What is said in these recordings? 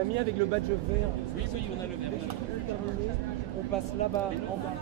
T'as mis avec le badge vert. Oui, oui, on a le vert. Terminé. On passe là-bas en bas.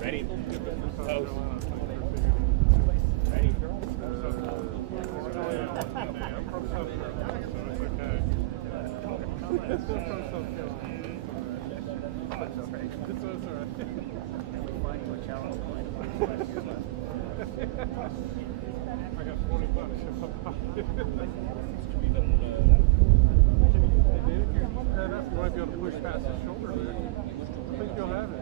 Ready? I got 40 bucks in my pocket. You might be able to push past his shoulder there. I think you'll have it.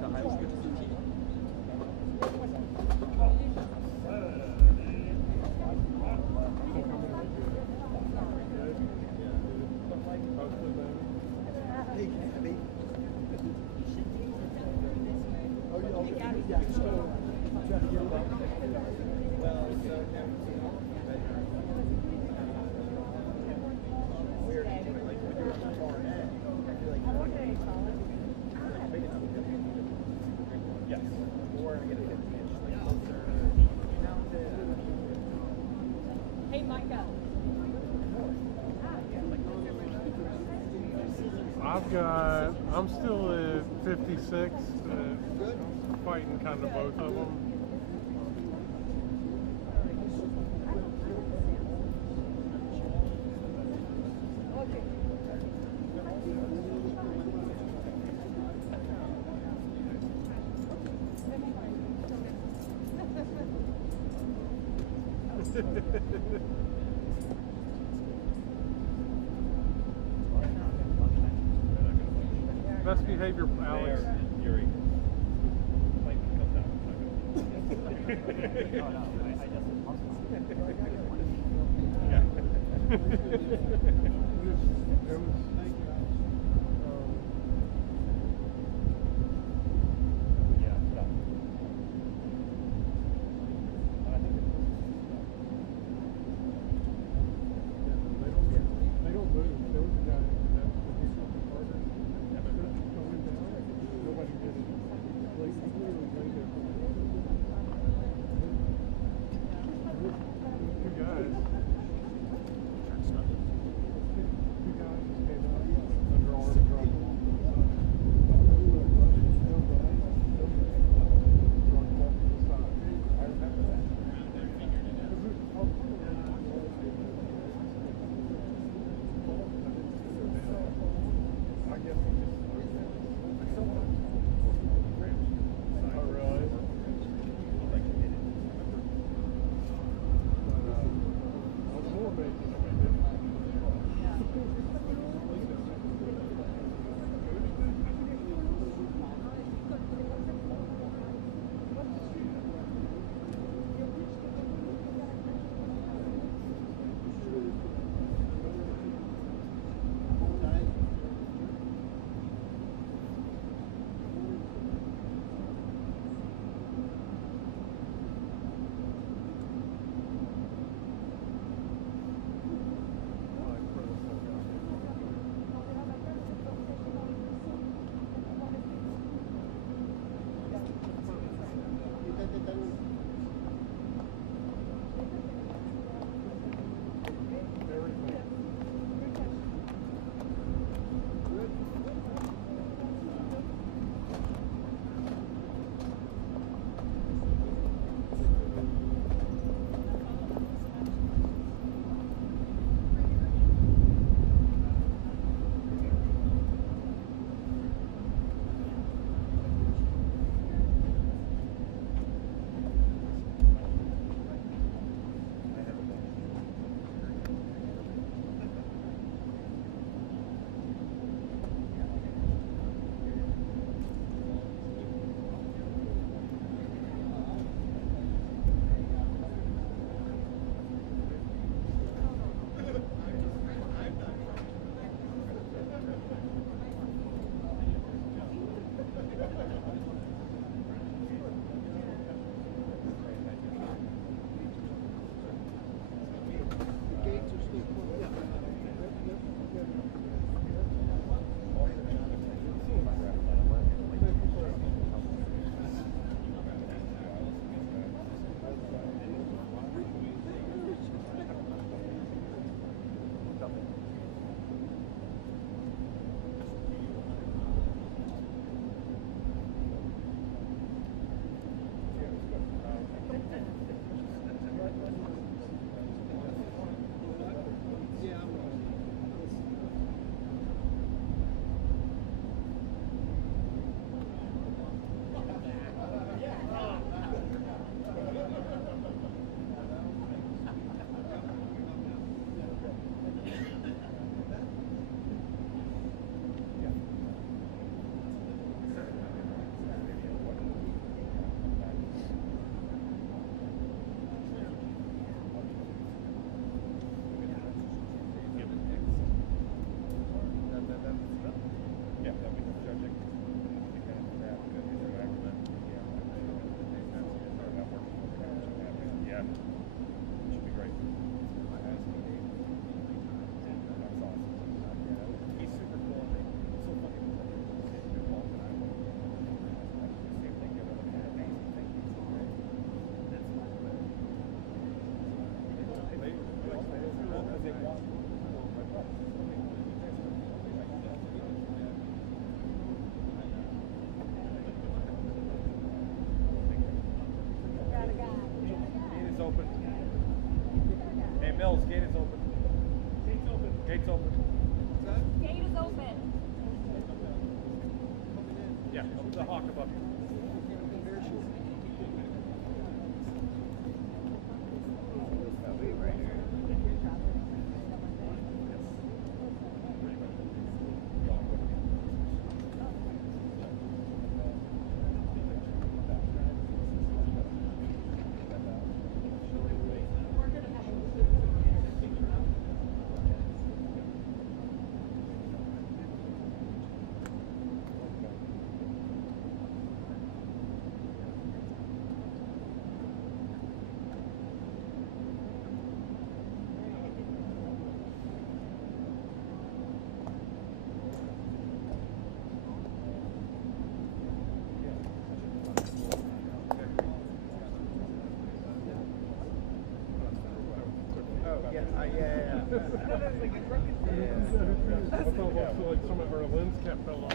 I'm still at 56, fighting kind of both of them. Best behavior, Alex. Yuri. Two guys just came out. Yeah, the hawk above you. Like some of her lens cap fell off.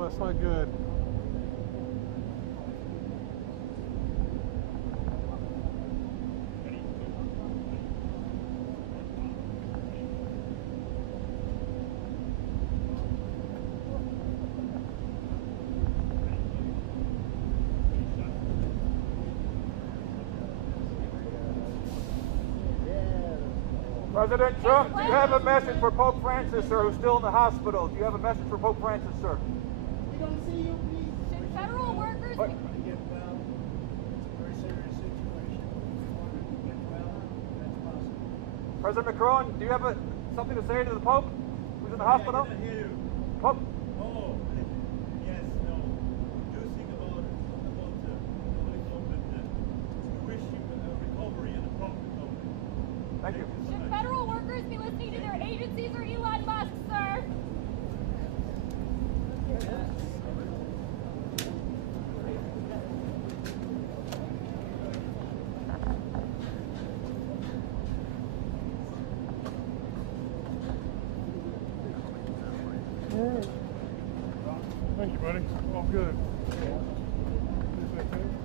That's not good. President Trump, do you have a message for Pope Francis, sir, who's still in the hospital? Do you have a message for Pope Francis, sir? We don't see you, please. Should federal workers Get well. It's a very serious situation. We want to get well. That's possible. President Macron, do you have something to say to the Pope, who's in the hospital? I didn't hear you. Pop. Oh, yes, no. Do think about it. About Trump, and we wish him a recovery and a prompt recovery. Thank you. so Should much. federal workers be listening to their agencies or Elon Musk, sir? Thank you, buddy. All good.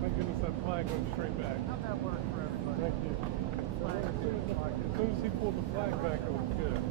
Thank goodness that flag went straight back. How'd that work for everybody? Thank you. As soon as he pulled the flag back, it was good.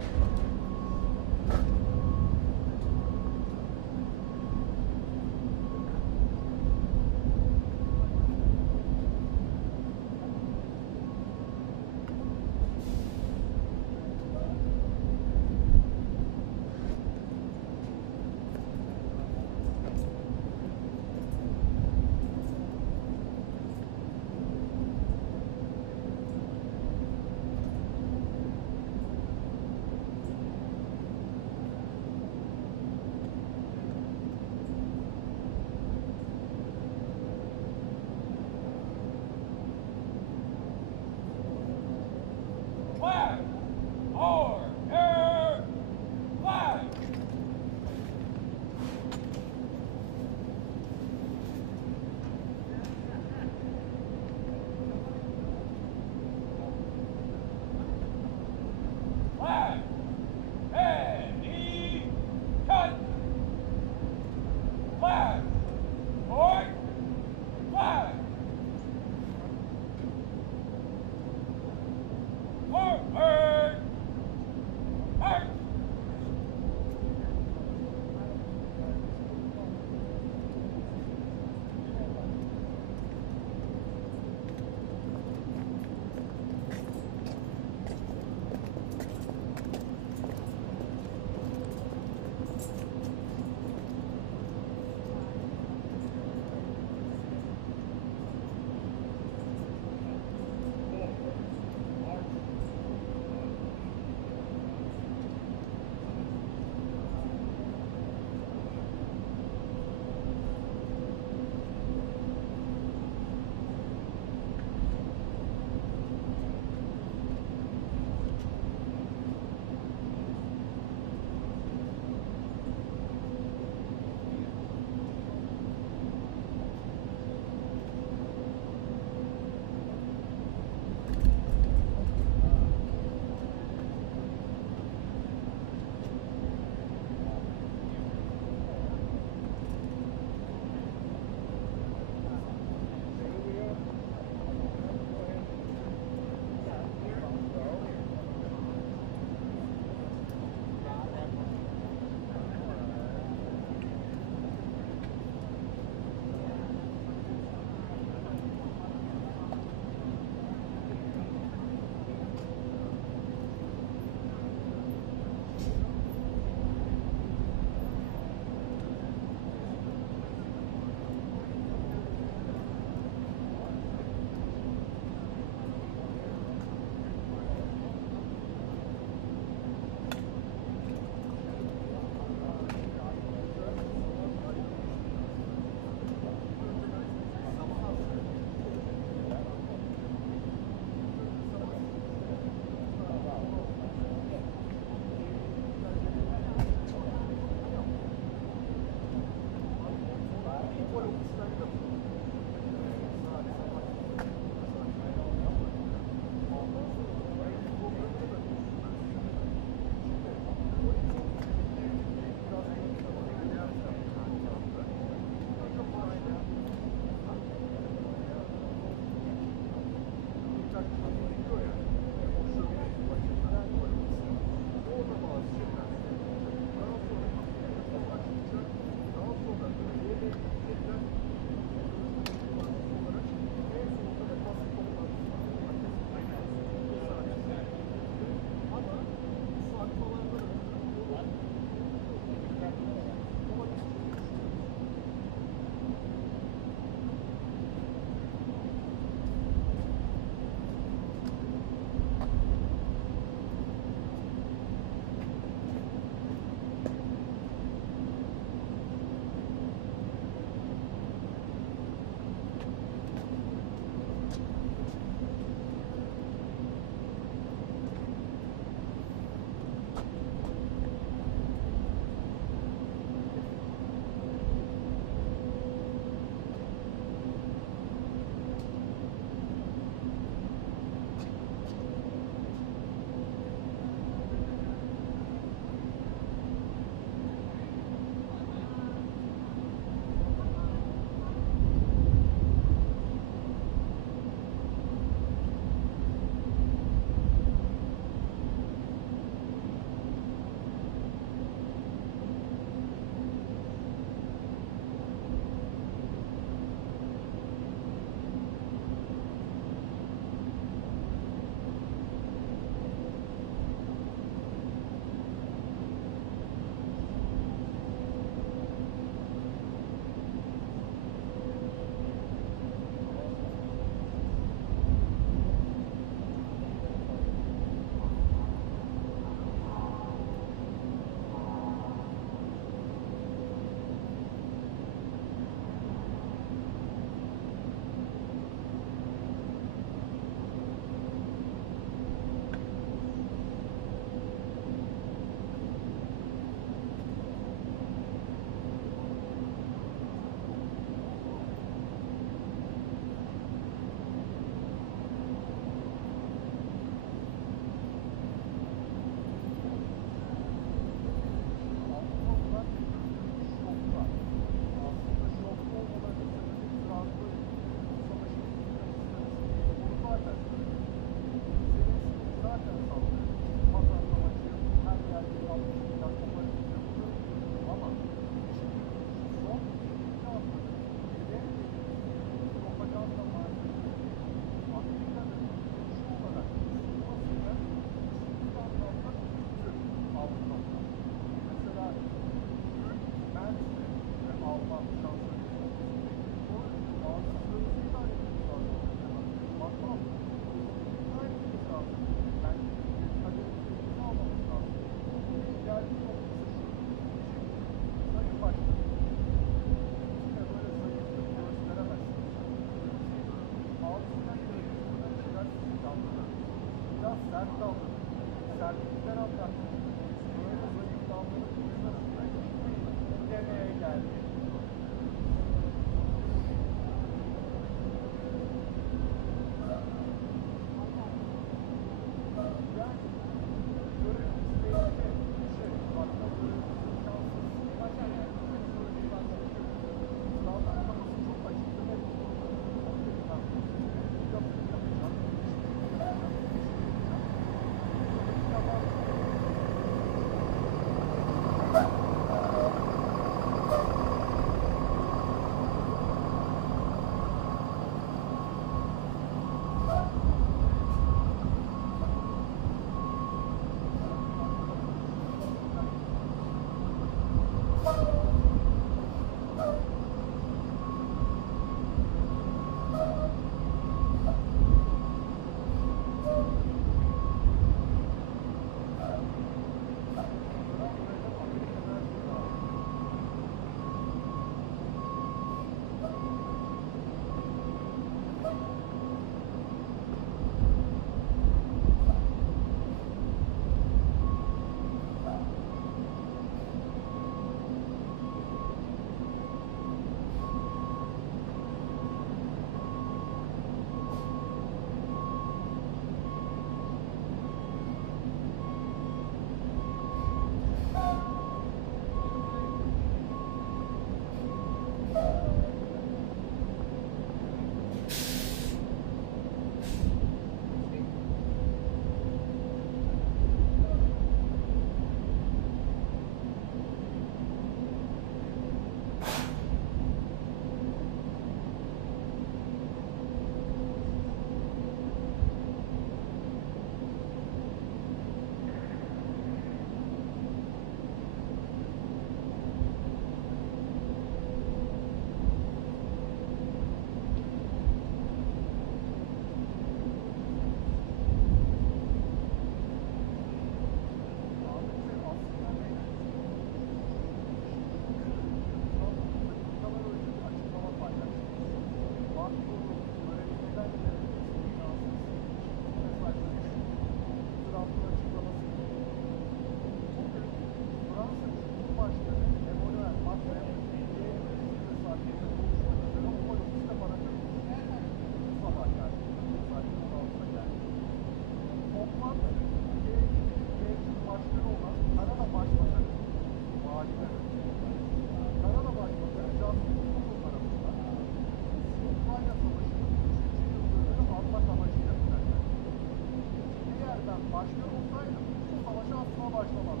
buna başlamaz.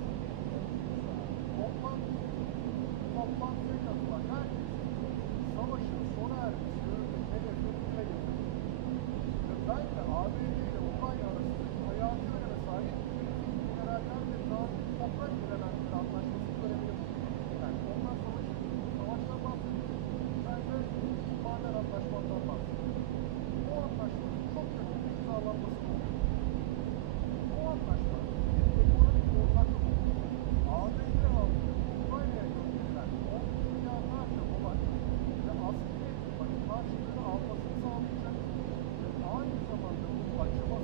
Toplantıya katılan herkes savaşın sona ermesini hedefini dile getirdi. Ve ben de ABD ile Ukrayna arasındaki hayati öneme sahip generaller ve dağıtık toprak elementleri anlaşması görevini buldum. Yani ondan savaştan bahsediyor. Ben de maden anlaşmadan bahsediyorum. Bu anlaşmanın çok yakın imzalanması oldu. Bu anlaşma ekonomik ortaklık oldu. ABD halkı Ukrayna'ya gönderilen 10 milyarlarca dolar ve askeri ekipmanın karşılığını almasını sağlayacak ve aynı zamanda bu acımasız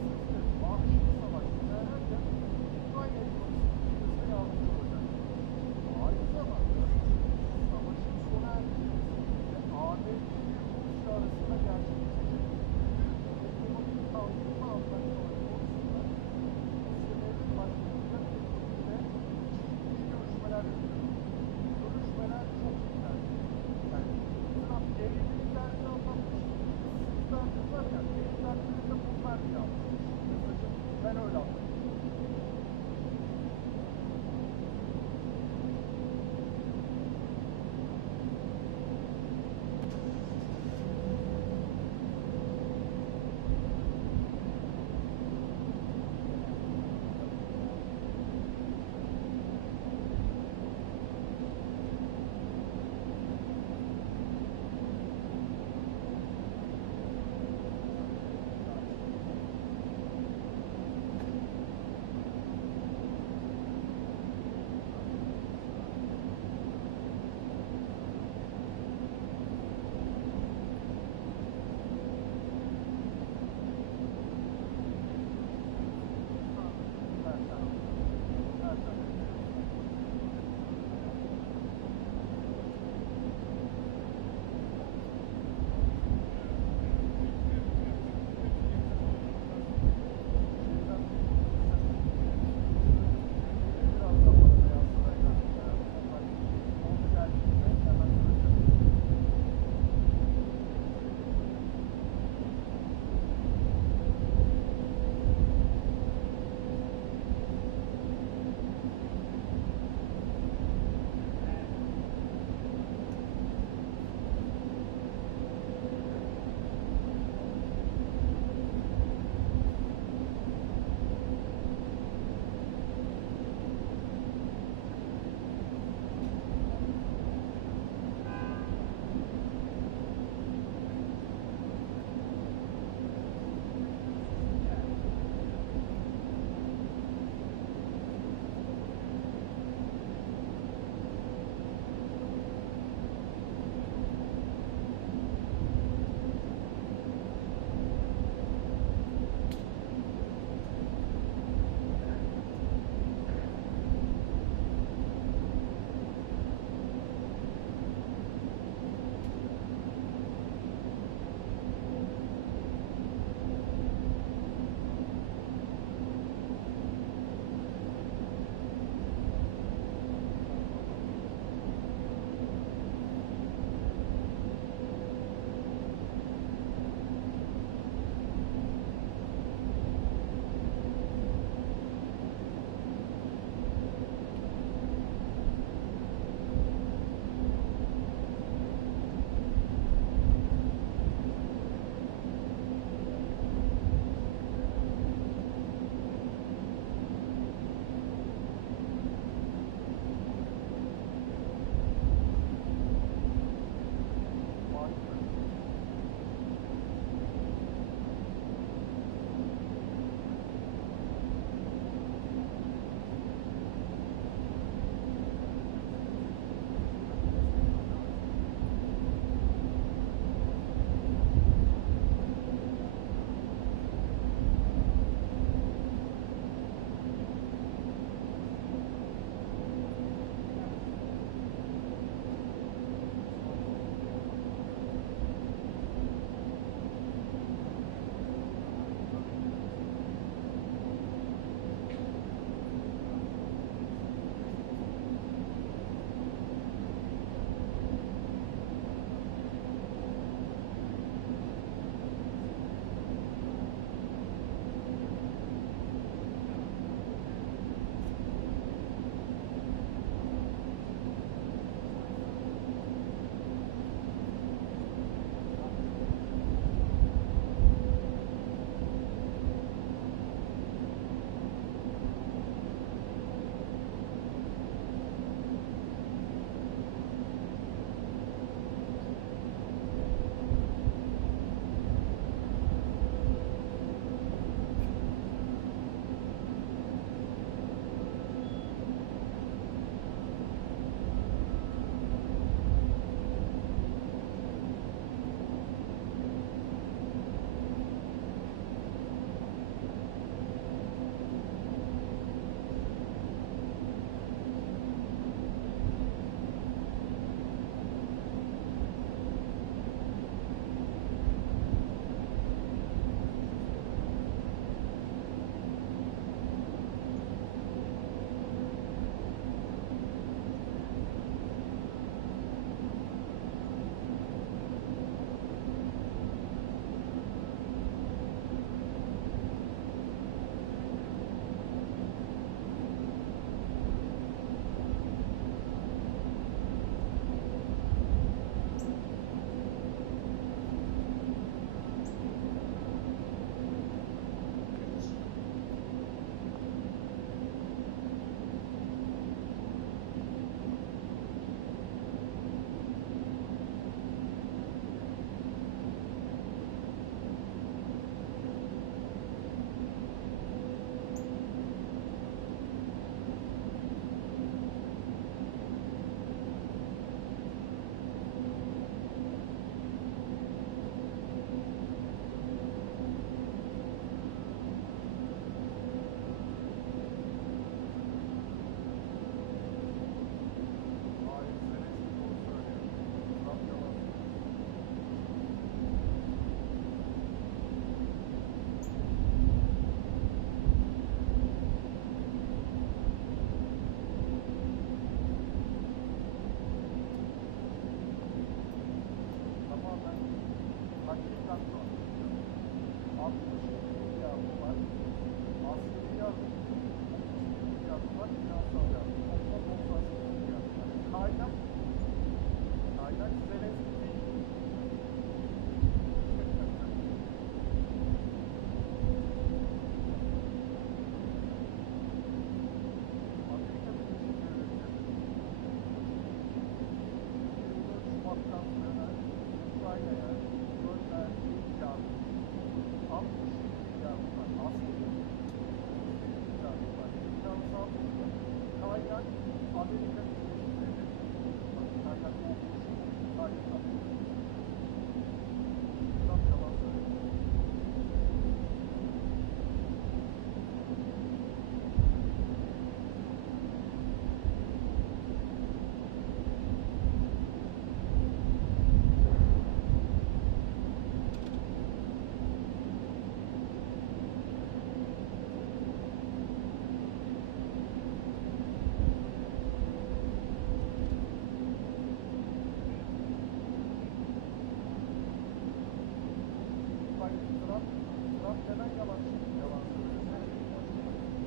Trump neden yalan söylüyor?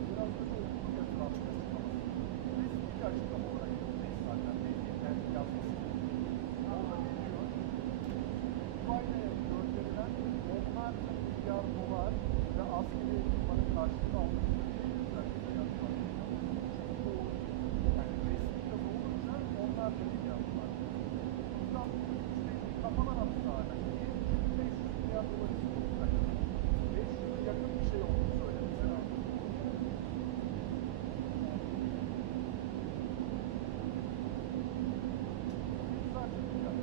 Biraz önce okuduk ya Trump'ın açıklaması. Resmi bir açıklama olarak yapılmış zaten. Kendi yazması. Orada ne diyor? Ukrayna'ya gönderilen onlarca milyar dolar ve askeri ekipmanın karşılığında aldığı söyleyecekler. Çok doğru. Yani resmi de olunca onlarca milyar dolar. Trump kafalar attı hala. 500 milyar dolar istiyor. 500'e yakın bir şey olduğunu söylemişler abi. Yüzlerce milyar.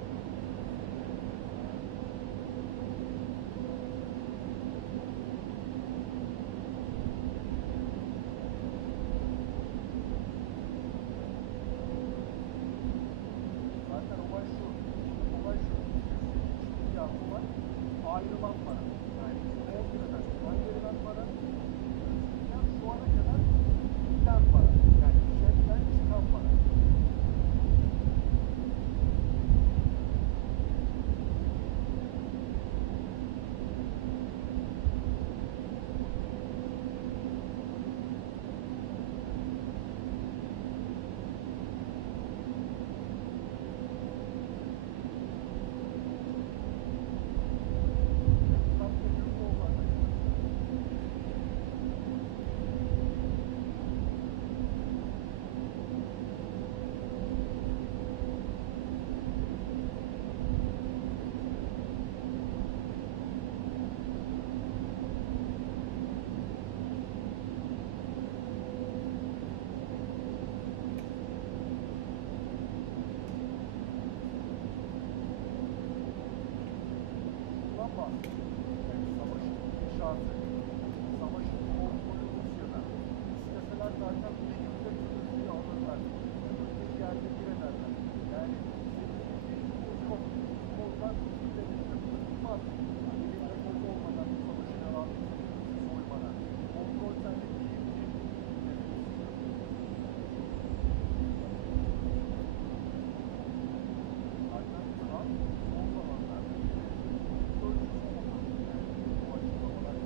Zaten olay şu. Olay şu. 183 milyar dolar ayrılan para. Yani Londra'dan gönderilen para, 100 milyar şu ana kadar giden para. Yani cepten çıkan para. Trump'la büyük oldu arkadaşlar. Bundan bahsediyor. Yani savaşın inşaatı, savaşın kontrolü Rusya'da. İsteseler zaten bir günde Kıbrıs'ı alırlar. Kıbrıs'ı yerle bir ederler. Yani senin bir yok. Oradan Kıbrıs'ı tutmaz. Elinde koz olmadan savaşı devam ettirir. Soymana. Kontrol sende değil. Zaten Trump son zamanlarda ölçüsü olmaz. Yani bu açıklamalar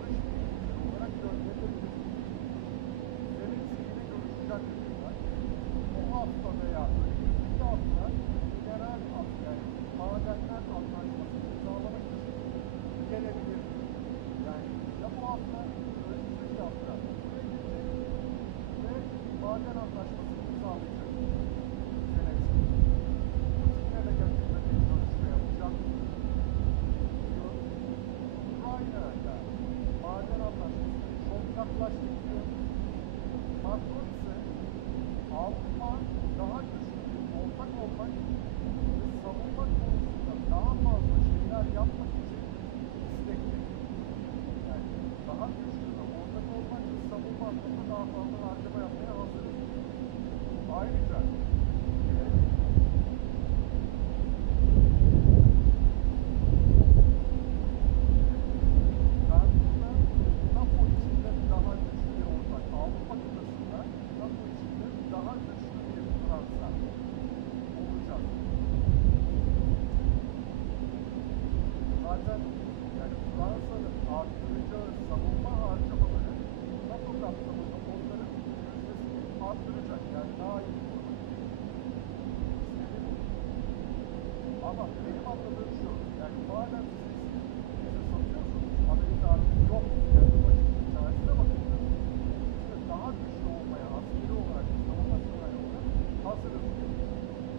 barış olarak gönderilebilir. Zelenski'yle görüşecekler. O hafta veya önümüzdeki hafta mineral yani madenler anlaşmasını imzalamak için gelebilir. Yani ya bu hafta önümüzdeki hafta ve maden anlaşmasını imzalayacak. Zelenski. Putin'le de görüşme yapacak. Ukrayna'da maden anlaşmasını çok yaklaştık diyor. Macron ise Avrupa daha güçlü bir ortak olmak ve savunma konusunda daha fazla şeyler yapmak için istekli. Yani daha güçlü ve ortak olmak ve savunma hakkında daha fazla harcama yapmaya hazırız. Ayrıca NATO içinde daha güçlü bir ortak, Avrupa kıtasında NATO içinde daha güçlü bir Fransa olacak. Zaten yani Fransa'nın arttıracağı savunma harcamaları NATO kapsamında onların yüzdesini arttıracak. Yani daha iyi kurmak. İstediği bu. Ama benim anladığım şu, yani madem siz bize satıyorsunuz, Amerika artık yok, kendi başının çaresine bakıyorsunuz. Biz de daha güçlü olmaya, askeri olarak, savunma sanayi olarak hazırız.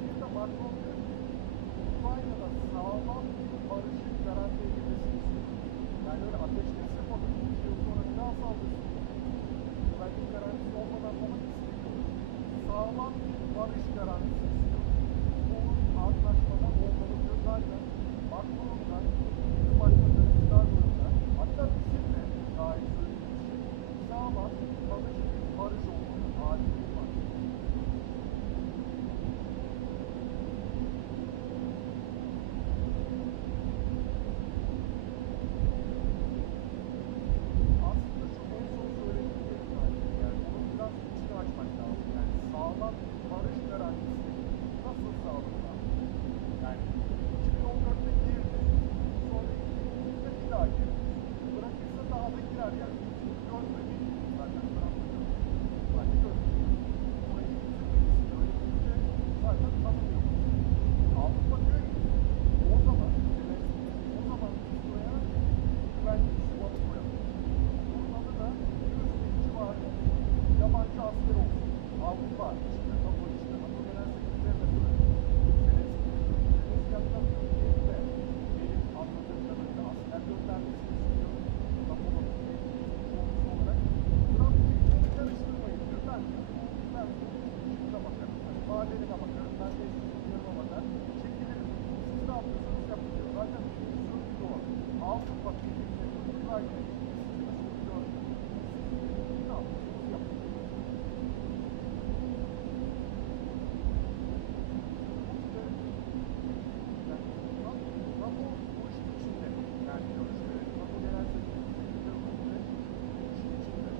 Bir de Macron diyor ki, Ukrayna'da sağlam bir barışın garanti edilmesini istiyor. Yani öyle ateşkes yapalım, 2 yıl sonra bir daha saldırsın. Güvenlik garantisi olmadan falan istemiyor. Sağlam bir barış garantisi istiyor. Bu anlaşmada olmalı diyor zaten. Macron'la, bizim başbakanımız Darwin'la, hatta bizimle dair söylediğimiz şey, sağlam, kalıcı bir barış olmalı, adil bir barış. Aslında şu en son söylediklerim var. Yani onun biraz içini açmak lazım. Yani sağlam bir barış garantisi nasıl sağlanır? Yani 2014'te girdi. Sonra 2020'de bir daha girdi. Bırakırsa daha da girer yani. Görmedi. Zaten Trump'ı görmedi. Bence görmedi. Orayı gitsin birisi. Öyle gidince zaten tanımıyor. Avrupa diyor ki o zaman Zelenski, o zaman biz buraya güvenlik sıvatı koyalım. Bunun adı da 100.000 civarı yabancı asker olsun. Avrupa içinde, NATO içinde, NATO Genel Sekreteri de söyledi. Zelenski hatta Türkiye'de de benim anladığım kadarıyla asker göndermesini istiyor. NATO'nun konusu olarak. Trump Türkiye'yi karıştırmayın diyor. Ben bu işine bakarım. Hani madene bakarım. Ben de yarıma bakar. Çekilirim. Siz ne yapıyorsanız yapın diyor. Zaten bizim sözümüz o. Avrupa Birliği'ne, Ukrayna'ya gitmesini istiyor. Siz ne yapıyorsanız yapın. NATO bu işin içinde. Yani görüşmeleri, NATO Genel Sekreteri ve işin içinde.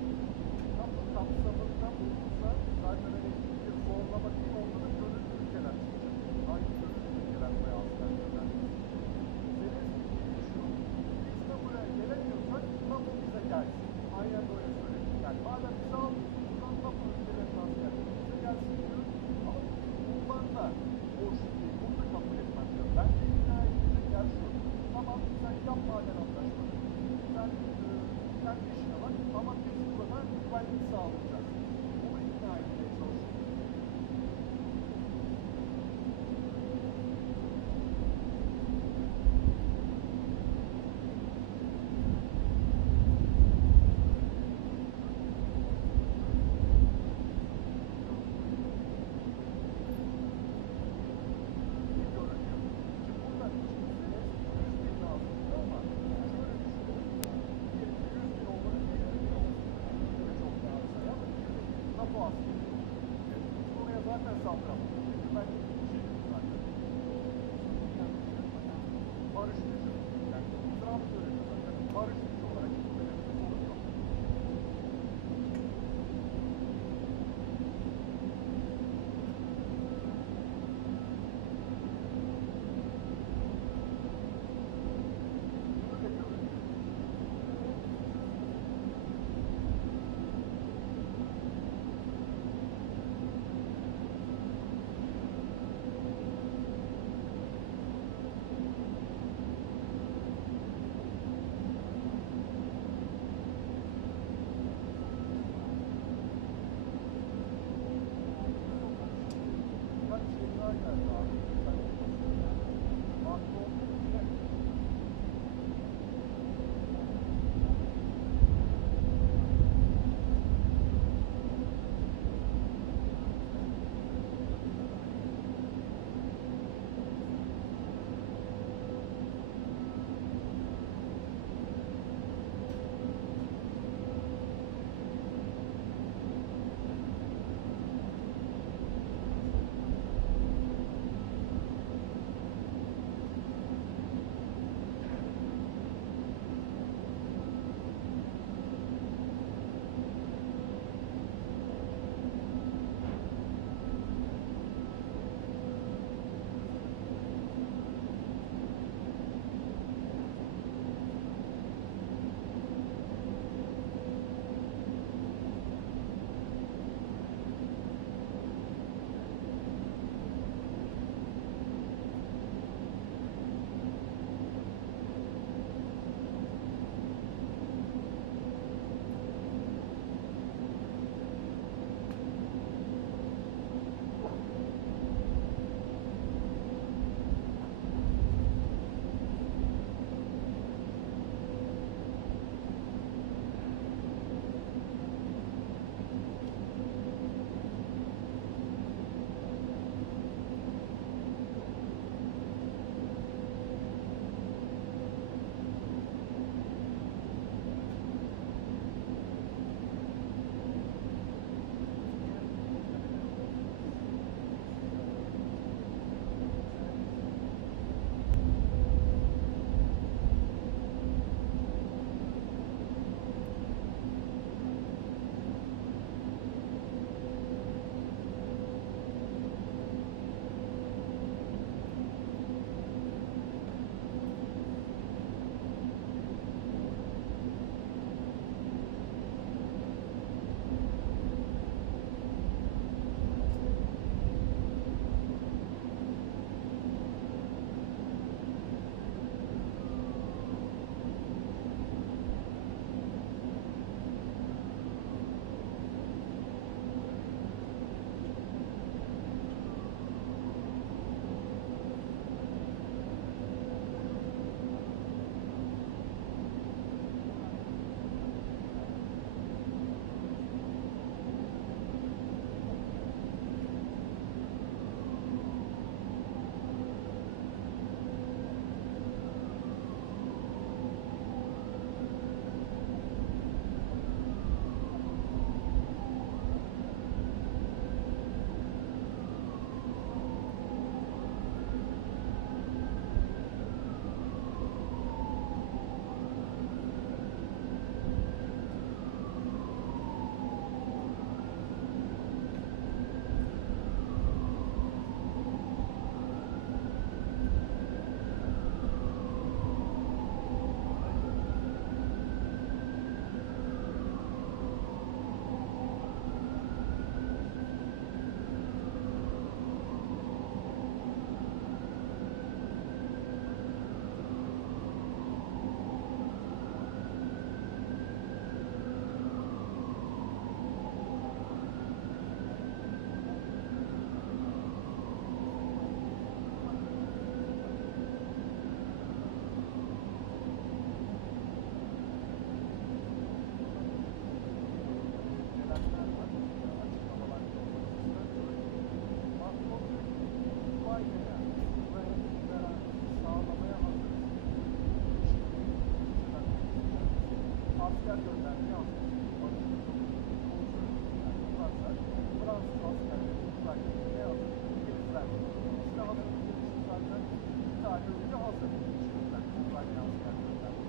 NATO kapsamında bulunursa zaten hani bir zorlama değil, onda da gönüllü ülkeler çıkacak. Hangi gönüllü ülkeler buraya asker göndermesi? Zelenski dediği şu, biz de buraya gelemiyorsak NATO bize gelsin. Aynen böyle söyledi. Yani madem bizi almıyorsunuz, buradan NATO ülkelerinin askerleri bize gelsin diyor. Ama bunlar da boş değil, bunu da kabul etmem diyor. Bence ikna edilecek yer şu. Tamam sen yap maden anlaşması. Sen kendi işine bak ama biz burada güvenlik sağlayacağız. Bunu ikna etmeye çalışıyoruz. Bir görünüyor. Şimdi burada Zelenski 100.000 lazım diyor ama şöyle düşünelim. Diyelim ki 100.000 onların 20.000 olsun. Böyle çok daha az sayı ama 20.000 NATO askeri. Biz oraya zaten saldıramayız. Çünkü ben gücüyüm zaten. Barış gücü. Yani Trump söylüyor zaten. Barış gücü olarak gitmelerinde sorun yok. Öyle görünüyor. asker göndermeyi hazır. Fransız askerleri Ukrayna'ya gitmeye hazır. İngilizler silahlarımız gelişti zaten. Bir tane ülke hazır. Şimdiden Ukrayna'ya asker göndermeyi.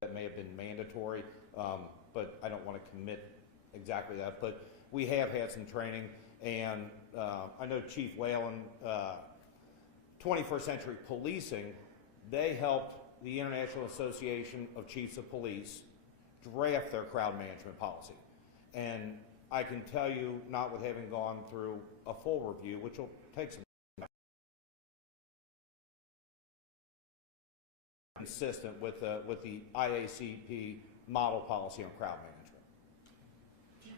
That may have been mandatory, but I don't want to commit exactly that. But we have had some training, and I know Chief Whalen 21st Century Policing, they helped the International Association of Chiefs of Police draft their crowd management policy. And I can tell you, not with having gone through a full review, which will take some time, consistent with the IACP model policy on crowd management. Chief,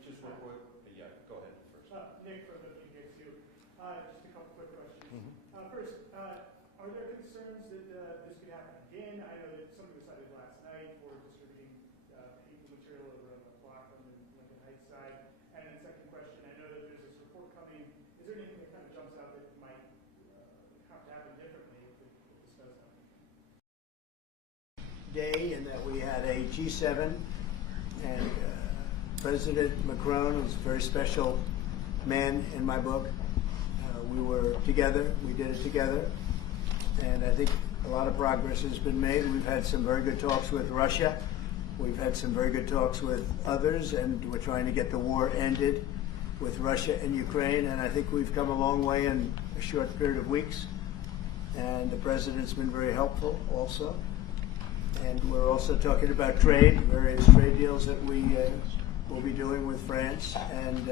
just real quick. Yeah, go ahead first. Nick from WGXU. Just a couple quick questions. First, are there concerns that this could happen again? I know that somebody was cited last night for distributing hateful material over on the block on the Lincoln Heights side. And then second question, I know that there's this report coming. Is there anything that kind of jumps out that might have to happen differently if this does happen? Day in that we had a G7 and President Macron is a very special man in my book. We were together, we did it together, and I think a lot of progress has been made. We've had some very good talks with Russia. We've had some very good talks with others, and we're trying to get the war ended with Russia and Ukraine, and I think we've come a long way in a short period of weeks. And the president's been very helpful also. And we're also talking about trade, various trade deals that we will be doing with France, and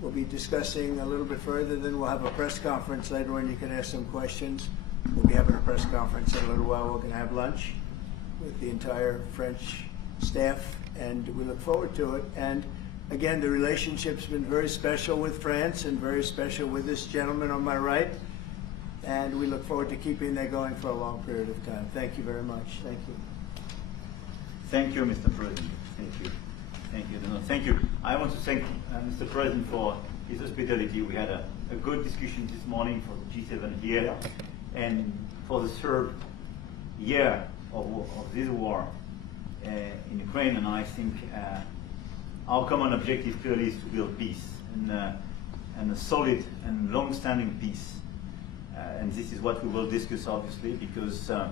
we'll be discussing a little bit further. Then we'll have a press conference later on. You can ask some questions. We'll be having a press conference in a little while. We're going to have lunch with the entire French staff, and we look forward to it. And again, the relationship's been very special with France and very special with this gentleman on my right. And we look forward to keeping that going for a long period of time. Thank you very much. Thank you. Thank you, Mr. President. Thank you. Thank you. No, thank you. I want to thank Mr. President for his hospitality. We had a good discussion this morning for G7 here, and for the third year of this war in Ukraine. And I think our common objective clearly is to build peace, and a solid and long-standing peace. And this is what we will discuss, obviously, because I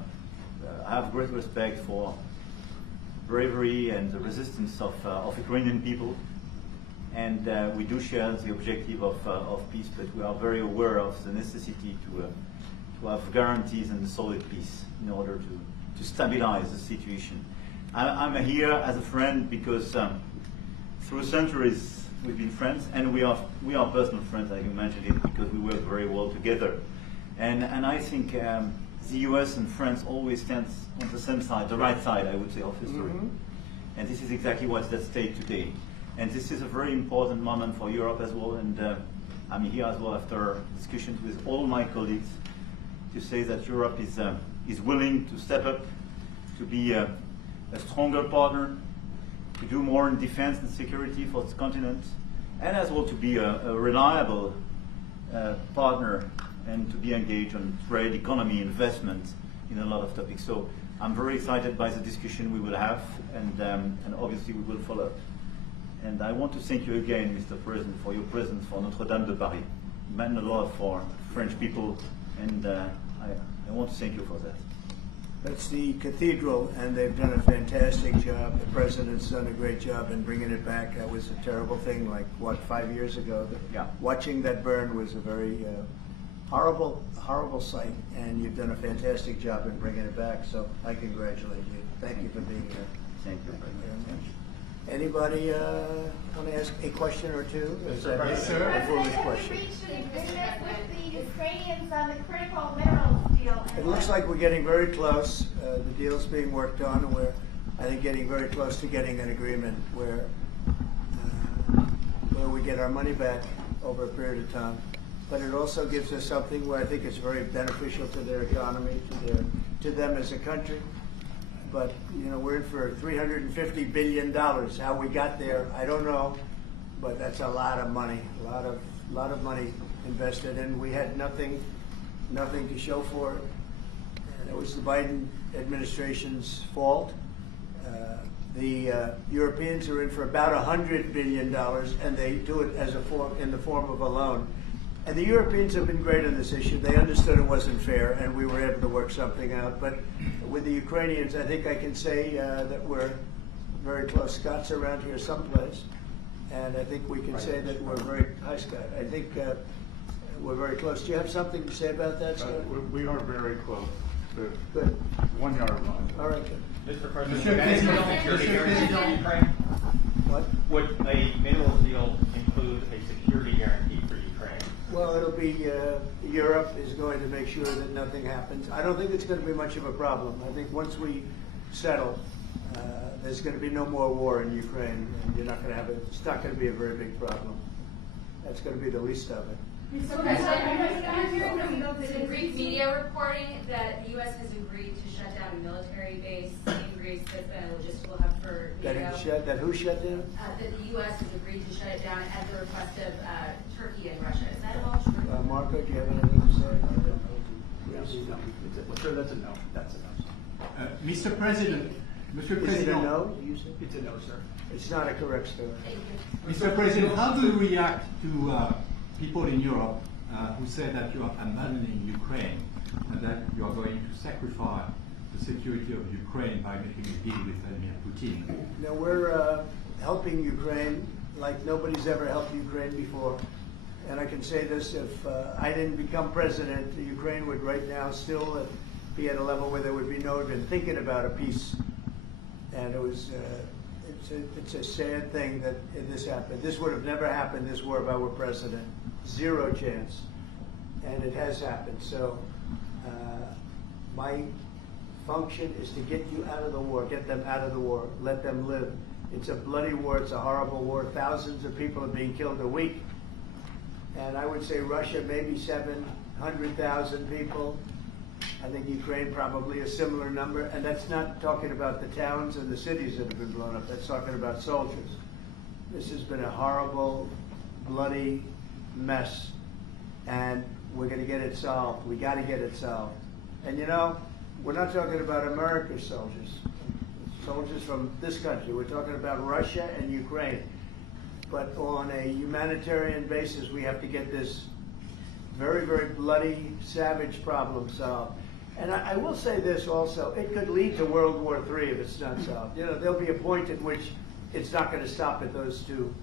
have great respect for bravery and the resistance of Ukrainian people, and we do share the objective of peace, but we are very aware of the necessity to have guarantees and a solid peace in order to stabilize the situation. I'm here as a friend because through centuries we've been friends, and we are personal friends, I imagine it, because we work very well together. And I think the US and France always stands on the same side, the right side, I would say, of history. And this is exactly what's at stake today. And this is a very important moment for Europe as well. And I'm here as well after discussions with all my colleagues to say that Europe is willing to step up, to be a stronger partner, to do more in defense and security for this continent, and as well to be a reliable partner and to be engaged on trade, economy, investment in a lot of topics. So I'm very excited by the discussion we will have, and obviously we will follow up. And I want to thank you again, Mr. President, for your presence for Notre-Dame de Paris. It meant a lot for French people, and I want to thank you for that. That's the cathedral, and they've done a fantastic job. The president's done a great job in bringing it back. That was a terrible thing, like, what, 5 years ago? Yeah. Watching that burn was a very horrible sight, and you've done a fantastic job in bringing it back, so I congratulate you. Thank you for being here. Thank you very much. Anybody want to ask a question or two? Is that it? President, Before this have we question. reached an agreement with the Ukrainians on the critical minerals deal? It looks like we're getting very close. The deal's being worked on, and we're, I think, getting very close to getting an agreement where we get our money back over a period of time. But it also gives us something where I think it's very beneficial to their economy, to them as a country. But you know, we're in for $350 billion. How we got there, I don't know, but that's a lot of money, a lot of money invested, and we had nothing to show for it. And it was the Biden administration's fault. The Europeans are in for about $100 billion, and they do it as in the form of a loan. And the Europeans have been great on this issue. They understood it wasn't fair, and we were able to work something out. But with the Ukrainians, I think I can say that we're very close. Scott's around here someplace, and I think we can say that we're very, hi Scott, I think we're very close. Do you have something to say about that, Scott? We are very close. Good. 1 yard line. All right, good. Mr. President, Monsieur le Président, Monsieur le Président, Ukraine? What? Would a mineral deal include a security guarantee for Ukraine? Well, it'll be, Europe is going to make sure that nothing happens. I don't think it's going to be much of a problem. I think once we settle, there's going to be no more war in Ukraine, and you're not going to have it. It's not going to be a very big problem. That's going to be the least of it. Mr. President, the Greek media reporting that the U.S. has agreed to shut down a military base in Greece that's been a logistical hub for NATO. That who shut down? That the U.S. has agreed to shut it down at the request of Turkey and Russia. Is that all true? Marco, do you have anything to say? Sure, that's a no. That's a no. Mr. President, Monsieur le Is it a Président. no? You said? It's a no, sir. It's not a correct story. Mr. President, how do you react to people in Europe who say that you are abandoning Ukraine and that you are going to sacrifice the security of Ukraine by making a deal with Vladimir Putin? Now, we're helping Ukraine like nobody's ever helped Ukraine before. And I can say this, if I didn't become president, Ukraine would right now still be at a level where there would be no even thinking about a peace. And it was, it's a sad thing that this happened. This would have never happened, this war, if I were president. Zero chance. And it has happened. So my function is to get you out of the war, get them out of the war, let them live. It's a bloody war, it's a horrible war. Thousands of people are being killed a week. And I would say Russia, maybe 700,000 people. I think Ukraine probably a similar number. And that's not talking about the towns and the cities that have been blown up. That's talking about soldiers. This has been a horrible, bloody mess. And we're going to get it solved. We got to get it solved. And you know, we're not talking about America's soldiers. Soldiers from this country. We're talking about Russia and Ukraine. But on a humanitarian basis, we have to get this very, very bloody, savage problem solved. And I will say this also, it could lead to World War III if it's not solved. You know, there'll be a point at which it's not going to stop at those two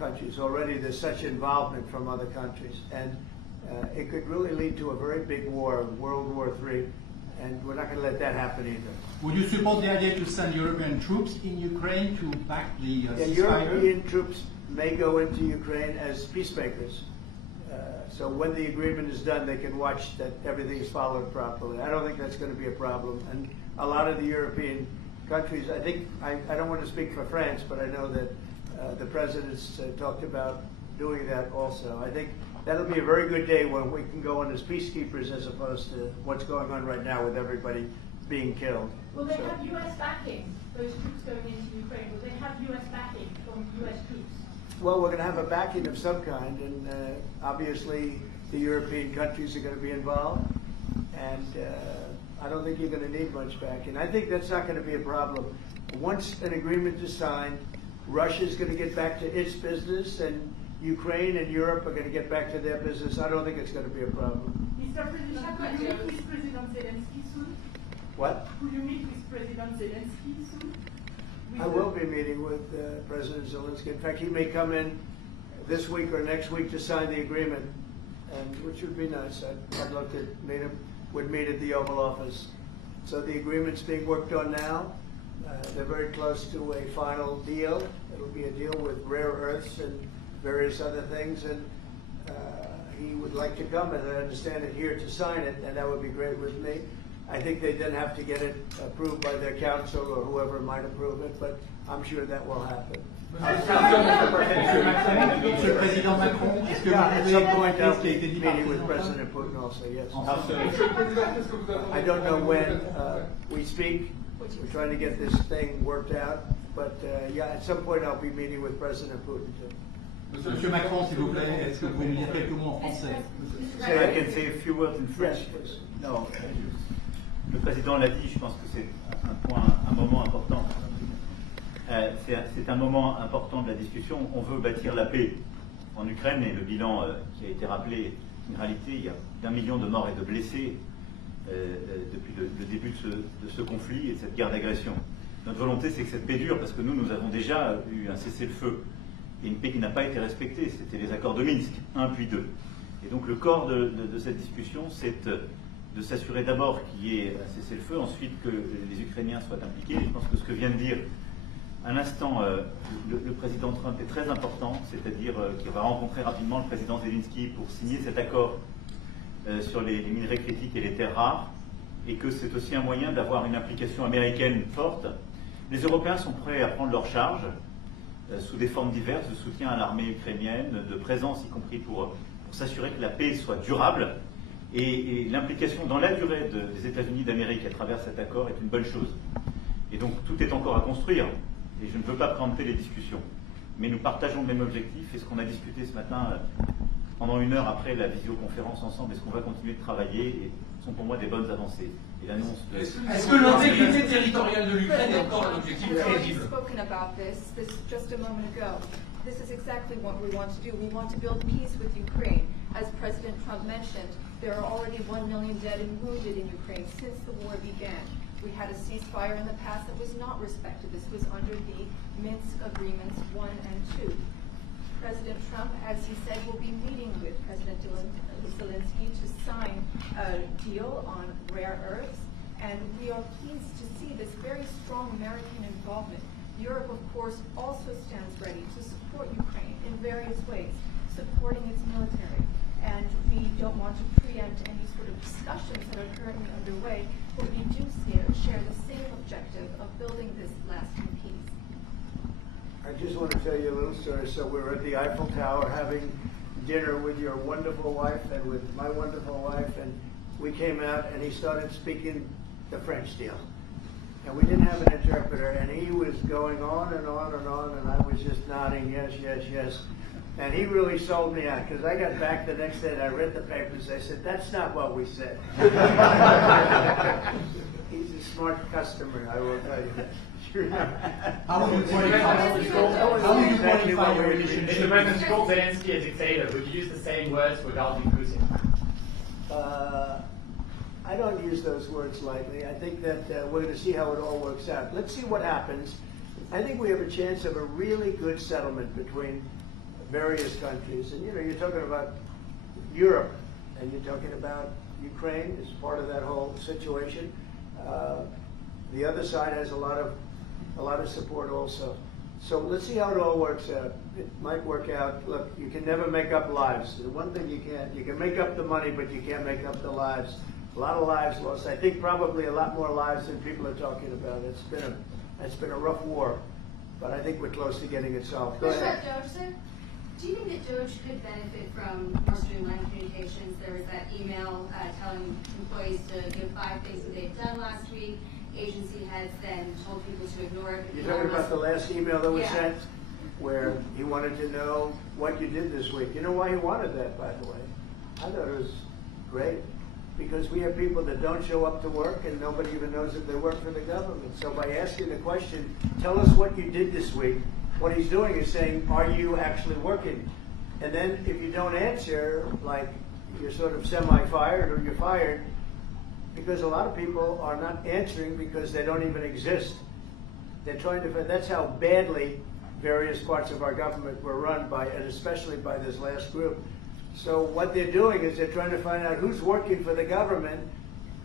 countries. Already there's such involvement from other countries. And it could really lead to a very big war, World War III. And we're not going to let that happen either. Would you support the idea to send European troops in Ukraine to back the ceasefire? European troops may go into Ukraine as peacemakers. So when the agreement is done, they can watch that everything is followed properly. I don't think that's going to be a problem. And a lot of the European countries, I think, I don't want to speak for France, but I know that the president's talked about doing that also. I think that'll be a very good day when we can go in as peacekeepers as opposed to what's going on right now with everybody being killed. Will they have U.S. backing, those troops going into Ukraine? Will they have U.S. backing from U.S. troops? Well, we're going to have a backing of some kind, and obviously the European countries are going to be involved, and I don't think you're going to need much backing. I think that's not going to be a problem. Once an agreement is signed, Russia's going to get back to its business, and Ukraine and Europe are going to get back to their business. I don't think it's going to be a problem. Mr. President, could you meet with President Zelensky soon? What? Could you meet with President Zelensky soon? I will be meeting with President Zelensky. In fact, he may come in this week or next week to sign the agreement, and which would be nice. I'd love to meet him. Would meet at the Oval Office. So the agreement's being worked on now. They're very close to a final deal. It'll be a deal with rare earths and various other things, and he would like to come, and I understand it, here to sign it, and that would be great with me. I think they then have to get it approved by their council or whoever might approve it, but I'm sure that will happen. Monsieur le Président Macron, est-ce que At some point I'll be meeting meeting with President Putin also, yes. I don't know when we speak. We're trying to get this thing worked out, but yeah, at some point I'll be meeting with President Putin too. Monsieur Macron, s'il vous plaît, est-ce que vous pouvez me dire quelques mots en français? I can say a few words in French. Yes, please. No, le président l'a dit, je pense que c'est un moment important. C'est un moment important de la discussion. On veut bâtir la paix en Ukraine et le bilan qui a été rappelé, une réalité, il y a d'1 million de morts et de blessés depuis le début de ce conflit et de cette guerre d'agression. Notre volonté, c'est que cette paix dure, parce que nous avons déjà eu un cessez-le-feu et une paix qui n'a pas été respectée. C'était les accords de Minsk, 1 puis 2. Et donc le corps de cette discussion, c'est de s'assurer d'abord qu'il y ait un cessez-le-feu, ensuite que les Ukrainiens soient impliqués. Je pense que ce que vient de dire à l'instant le président Trump est très important, c'est-à-dire qu'il va rencontrer rapidement le président Zelensky pour signer cet accord sur les minerais critiques et les terres rares, et que c'est aussi un moyen d'avoir une implication américaine forte. Les Européens sont prêts à prendre leur charge sous des formes diverses de soutien à l'armée ukrainienne, de présence y compris pour s'assurer que la paix soit durable. Et l'implication dans la durée des États-Unis d'Amérique à travers cet accord est une bonne chose. Et donc tout est encore à construire. Et je ne veux pas préempter les discussions. Mais nous partageons le même objectif. Et ce qu'on a discuté ce matin, pendant 1 heure après la visioconférence ensemble, est-ce qu'on va continuer de travailler, et sont pour moi des bonnes avancées. Et l'annonce de... Est-ce que l'intégrité territoriale de l'Ukraine est encore un objectif crédible? Spoken about this just a moment ago. This is exactly what we want to do. We want to build peace with Ukraine. As President Trump mentioned, there are already 1 million dead and wounded in Ukraine since the war began. We had a ceasefire in the past that was not respected. This was under the Minsk Agreements 1 and 2. President Trump, as he said, will be meeting with President Zelensky to sign a deal on rare earths, and we are pleased to see this very strong American involvement. Europe, of course, also stands ready to support Ukraine in various ways, supporting its military, and we don't want to preempt any sort of discussions that are currently underway, but we do share the same objective of building this lasting peace. I just want to tell you a little story. So we were at the Eiffel Tower having dinner with your wonderful wife and with my wonderful wife, and we came out and he started speaking the French deal. And we didn't have an interpreter, and he was going on and on and on, and I was just nodding, yes, yes, yes. And he really sold me out, because I got back the next day and I read the papers. I said, that's not what we said. He's a smart customer, I will tell you that. How would you qualify your relationship? If the president called Zelensky a dictator, would you use the same words regarding Putin? I don't use those words lightly. I think that we're going to see how it all works out. Let's see what happens. I think we have a chance of a really good settlement between various countries. And, you know, you're talking about Europe, and you're talking about Ukraine as part of that whole situation. The other side has a lot of support also. So let's see how it all works out. It might work out. Look, you can never make up lives. The one thing you can make up the money, but you can't make up the lives. A lot of lives lost. I think probably a lot more lives than people are talking about. It's been a rough war, but I think we're close to getting it solved. Go ahead. Doge, sir? Do you think that Doge could benefit from more streamlined communications? There was that email telling employees to give 5 things that they've done last week. Agency heads then told people to ignore it. You're talking about the last email that was sent, where he wanted to know what you did this week. You know why he wanted that, by the way? I thought it was great, because we have people that don't show up to work and nobody even knows if they work for the government. So by asking the question, tell us what you did this week, what he's doing is saying, are you actually working? And then if you don't answer, like you're sort of semi-fired or you're fired, because a lot of people are not answering because they don't even exist. They're trying to, that's how badly various parts of our government were run by, and especially by this last group. So what they're doing is they're trying to find out who's working for the government.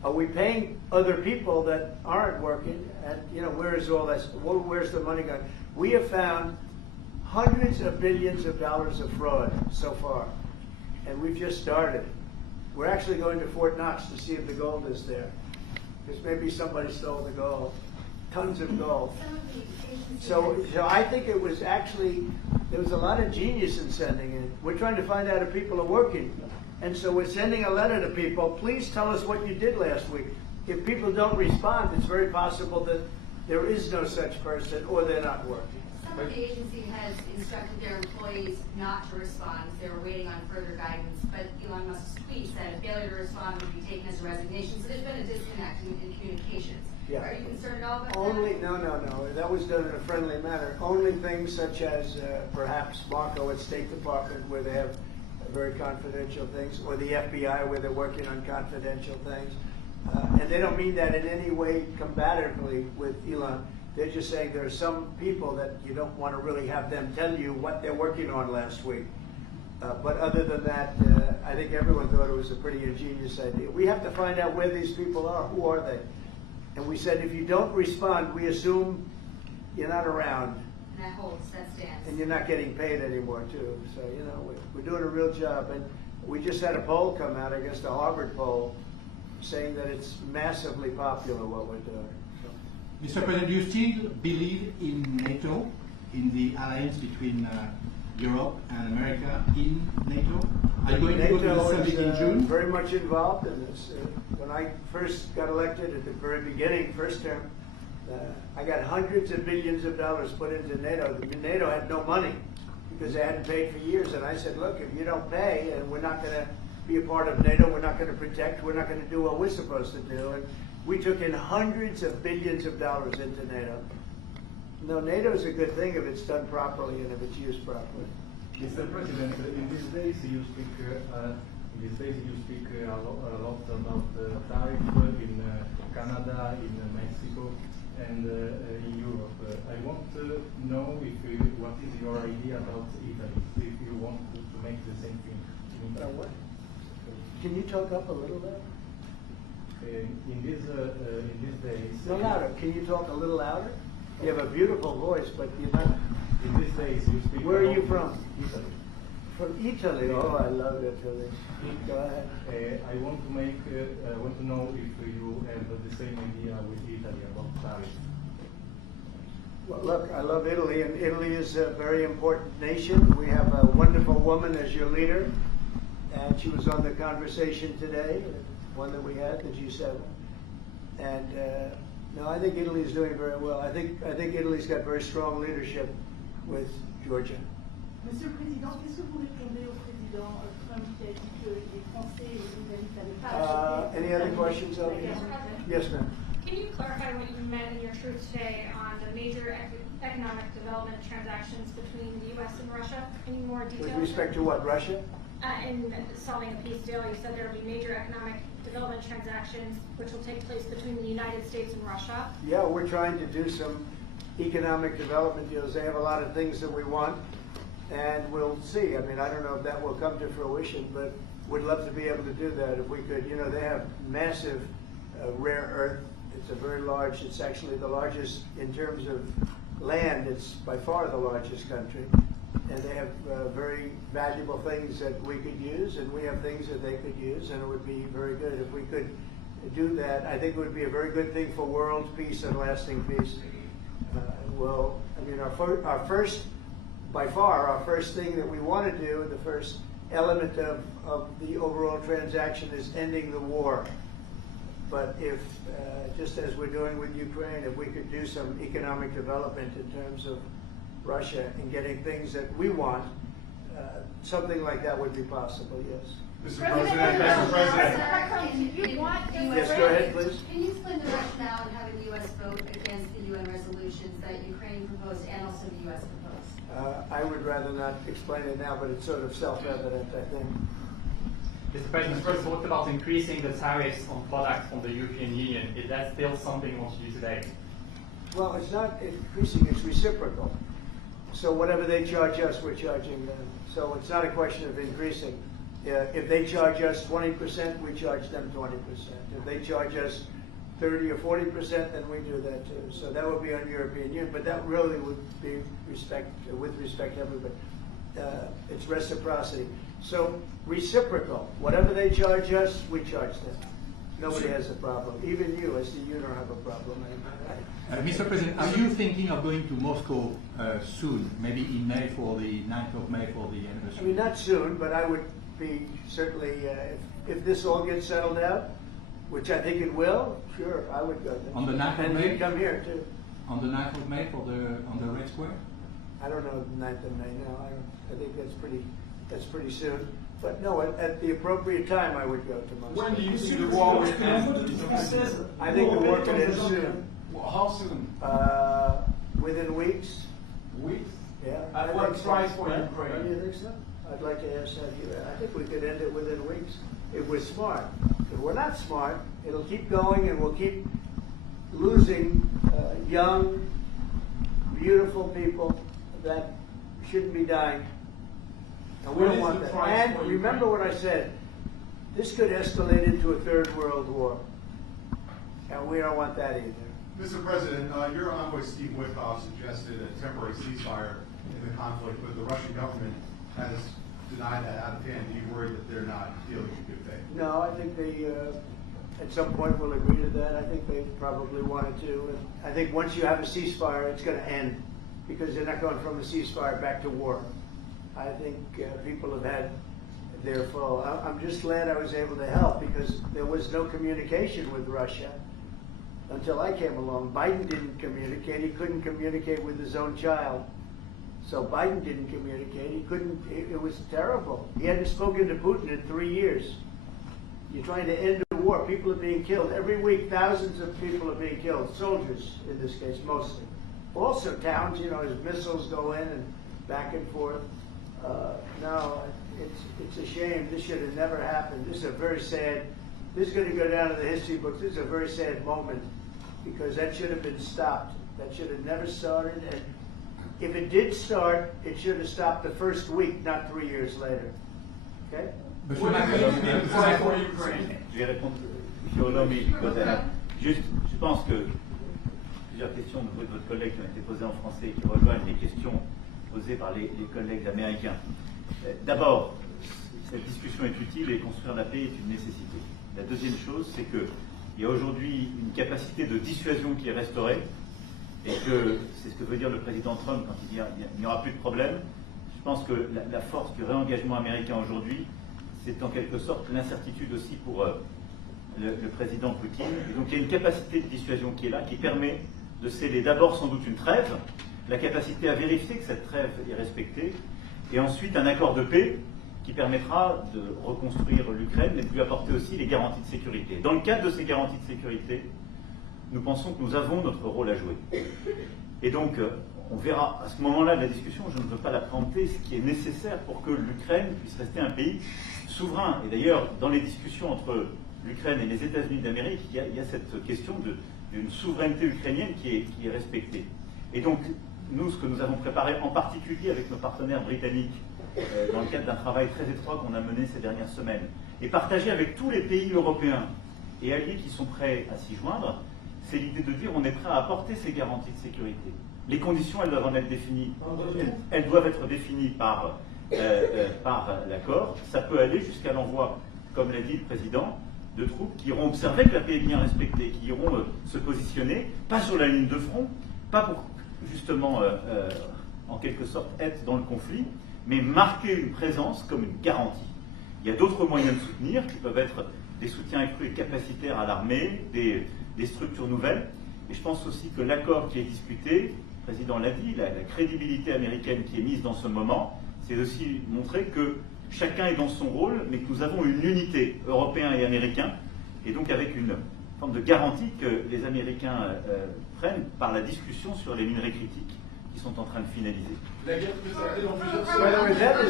Are we paying other people that aren't working? And, you know, where is all that? Where's the money going? We have found hundreds of billions of dollars of fraud so far, and we've just started. We're actually going to Fort Knox to see if the gold is there, because maybe somebody stole the gold, tons of gold. So I think it was actually, there was a lot of genius in sending it. We're trying to find out if people are working. And so we're sending a letter to people, please tell us what you did last week. If people don't respond, it's very possible that there is no such person or they're not working. Some of the agency has instructed their employees not to respond. They were waiting on further guidance, but Elon Musk's tweet said a failure to respond would be taken as a resignation. So there's been a disconnect in communications. Yeah. Are you concerned at all about that? No. That was done in a friendly manner. Only things such as perhaps Marco at State Department, where they have very confidential things, or the FBI, where they're working on confidential things. And they don't mean that in any way combatively with Elon. They're just saying there are some people that you don't want to really have them tell you what they're working on last week. But other than that, I think everyone thought it was a pretty ingenious idea. We have to find out where these people are. Who are they? And we said, if you don't respond, we assume you're not around. And that holds, that stands. And you're not getting paid anymore, too. So, you know, we're doing a real job. And we just had a poll come out, I guess the Harvard poll, saying that it's massively popular what we're doing. Mr. President, do you still believe in NATO, in the alliance between Europe and America in NATO? Are you going to go to the summit in June? Very much involved in this. When I first got elected at the very beginning, first term, I got hundreds of billions of dollars put into NATO. NATO had no money because they hadn't paid for years. And I said, look, if you don't pay, and we're not going to be a part of NATO, we're not going to protect, we're not going to do what we're supposed to do. And we took in hundreds of billions of dollars into NATO. No, NATO is a good thing if it's done properly and if it's used properly. Mr. President, in these days you speak a lot about tariff in Canada, in Mexico, and in Europe. I want to know what is your idea about Italy, if you want to make the same thing in Italy. Can you talk up a little bit? In these days. No, louder. Can you talk a little louder? You have a beautiful voice, but you're not. In these days, you speak. Where are you from? Italy. From Italy. Oh, I love Italy. Go ahead. I want to know if you have the same idea with Italy about tariffs. Well, look, I love Italy, and Italy is a very important nation. We have a wonderful woman as your leader, and she was on the conversation today, one that we had, the G7. And no, I think Italy is doing very well. I think Italy's got very strong leadership with Georgia. Monsieur le Président, qu'est-ce que vous répondez au président Trump qui a dit que les Français et les Britanniques n'avaient pas acheté? Any other questions? Yes, ma'am. Can you clarify what you meant in your truth today on the major economic development transactions between the U.S. and Russia? Any more details? With respect to what, Russia? In solving a peace deal, you said there will be major economic development transactions which will take place between the United States and Russia. Yeah, we're trying to do some economic development deals. They have a lot of things that we want, and we'll see. I mean, I don't know if that will come to fruition, but we'd love to be able to do that if we could. You know, they have massive rare earth. It's a very large, it's actually the largest in terms of land. It's by far the largest country. And they have very valuable things that we could use, and we have things that they could use, and it would be very good if we could do that. I think it would be a very good thing for world peace and lasting peace. Well, I mean, our first, by far, our first thing that we want to do, the first element of the overall transaction is ending the war. But if, just as we're doing with Ukraine, if we could do some economic development in terms of Russia and getting things that we want, something like that would be possible, yes. Mr. President, Yes, go ahead, please. Can you explain the rationale in having the U.S. vote against the UN resolutions that Ukraine proposed and also the U.S. proposed? I would rather not explain it now, but it's sort of self-evident, I think. Mr. President, first, what about increasing the tariffs on products from the European Union? Is that still something you want to do today? Well, it's not increasing, it's reciprocal. So whatever they charge us, we're charging them. So it's not a question of increasing. If they charge us 20%, we charge them 20%. If they charge us 30 or 40%, then we do that too. So that would be on European Union, but that really would be with respect to everybody. It's reciprocity. So reciprocal. Whatever they charge us, we charge them. Nobody has a problem. Even you, as the you don't have a problem. Mr. President, are you thinking of going to Moscow soon, maybe in May for the 9th of May for the anniversary? I mean, not soon, but I would be certainly, if this all gets settled out, which I think it will, sure, I would go there. On the 9th of May? And come here too. On the 9th of May on the Red Square? I don't know the 9th of May now. I think that's pretty soon. But no, at the appropriate time, I would go to Moscow. When do you see the war will end? I think we'll work it in soon. How soon? Within weeks. Weeks? Yeah. At what price for Ukraine? Do you think so? I'd like to ask that you. I think we could end it within weeks if we're smart. If we're not smart, it'll keep going, and we'll keep losing young, beautiful people that shouldn't be dying. And we don't want that. And remember what I said, this could escalate into a third world war. And we don't want that either. Mr. President, your envoy Steve Witkoff suggested a temporary ceasefire in the conflict, but the Russian government has denied that out of hand. Do you worry that they're not dealing in good faith? No, I think they, at some point, will agree to that. I think they probably wanted to. And I think once you have a ceasefire, it's going to end, because they're not going from a ceasefire back to war. I think people have had their full. I'm just glad I was able to help, because there was no communication with Russia until I came along. Biden didn't communicate. He couldn't communicate with his own child. So Biden didn't communicate. He couldn't. It was terrible. He hadn't spoken to Putin in 3 years. You're trying to end a war. People are being killed. Every week, thousands of people are being killed. Soldiers, in this case, mostly. Also towns, as missiles go in and back and forth. No, it's a shame. This should have never happened. This is a very sad, this is going to go down in the history books. This is a very sad moment, because that should have been stopped. That should have never started. And if it did start, it should have stopped the first week, not 3 years later. Okay? Je vais répondre sur Juste, je pense que plusieurs questions de votre collègue qui ont été posées en français et qui rejoignent les questions posées par les collègues américains. D'abord, cette discussion est utile et construire la paix est une nécessité. La deuxième chose, c'est qu'il y a aujourd'hui une capacité de dissuasion qui est restaurée, et que c'est ce que veut dire le président Trump quand il dit qu'il n'y aura plus de problème. Je pense que la force du réengagement américain aujourd'hui, c'est en quelque sorte l'incertitude aussi pour le président Poutine. Et donc il y a une capacité de dissuasion qui est là, qui permet de sceller d'abord sans doute une trêve, la capacité à vérifier que cette trêve est respectée, et ensuite un accord de paix qui permettra de reconstruire l'Ukraine et de lui apporter aussi les garanties de sécurité. Dans le cadre de ces garanties de sécurité, nous pensons que nous avons notre rôle à jouer. Et donc, on verra à ce moment-là de la discussion, je ne veux pas la préempter, ce qui est nécessaire pour que l'Ukraine puisse rester un pays souverain. Et d'ailleurs, dans les discussions entre l'Ukraine et les États-Unis d'Amérique, il y a cette question d'une souveraineté ukrainienne qui est respectée. Et donc, nous, ce que nous avons préparé, en particulier avec nos partenaires britanniques, dans le cadre d'un travail très étroit qu'on a mené ces dernières semaines, et partagé avec tous les pays européens et alliés qui sont prêts à s'y joindre, c'est l'idée de dire on est prêt à apporter ces garanties de sécurité. Les conditions, elles doivent en être définies. Elles doivent être définies par l'accord. Ça peut aller jusqu'à l'envoi, comme l'a dit le président, de troupes qui iront observer que la paix est bien respectée, qui iront se positionner, pas sur la ligne de front, pas pour justement, en quelque sorte, être dans le conflit, mais marquer une présence comme une garantie. Il y a d'autres moyens de soutenir, qui peuvent être des soutiens accrus et capacitaires à l'armée, des structures nouvelles. Et je pense aussi que l'accord qui est discuté, le président l'a dit, la crédibilité américaine qui est mise dans ce moment, c'est aussi montrer que chacun est dans son rôle, mais que nous avons une unité, Européens et Américains, et donc avec une forme de garantie que les Américains prennent par la discussion sur les minerais critiques qui sont en train de finaliser. La guerre peut s'arrêter dans plusieurs semaines. That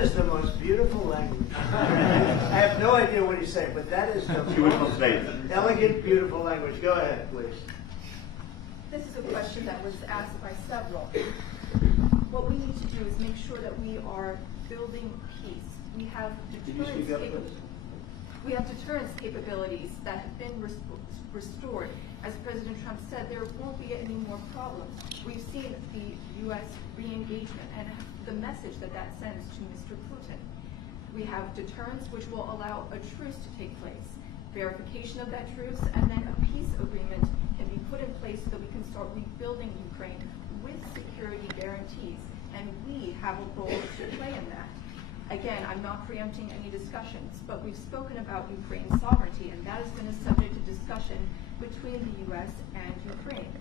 is the most beautiful language. I have no idea what he's saying, but that is the most elegant, beautiful language. Go ahead, please. This is a question that was asked by several. What we need to do is make sure that we are building peace. We have deterrence capabilities that have been restored. As President Trump said, there won't be any more problems. We've seen the U.S. re-engagement and the message that sends to Mr. Putin. We have deterrence, which will allow a truce to take place, verification of that truce, and then a peace agreement can be put in place so that we can start rebuilding Ukraine with security guarantees, and we have a role to play in that. Again, I'm not preempting any discussions, but we've spoken about Ukraine's sovereignty, and that has been a subject of discussion between the U.S. and Ukraine.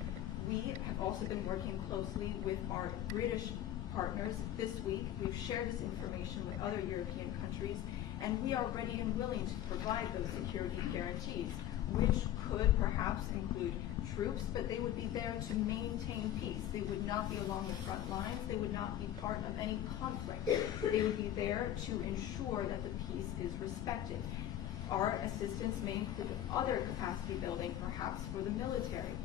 We have also been working closely with our British partners this week. We've shared this information with other European countries, and we are ready and willing to provide those security guarantees, which could perhaps include troops, but they would be there to maintain peace. They would not be along the front lines. They would not be part of any conflict. They would be there to ensure that the peace is respected. Our assistance may include other capacity building, perhaps for the military.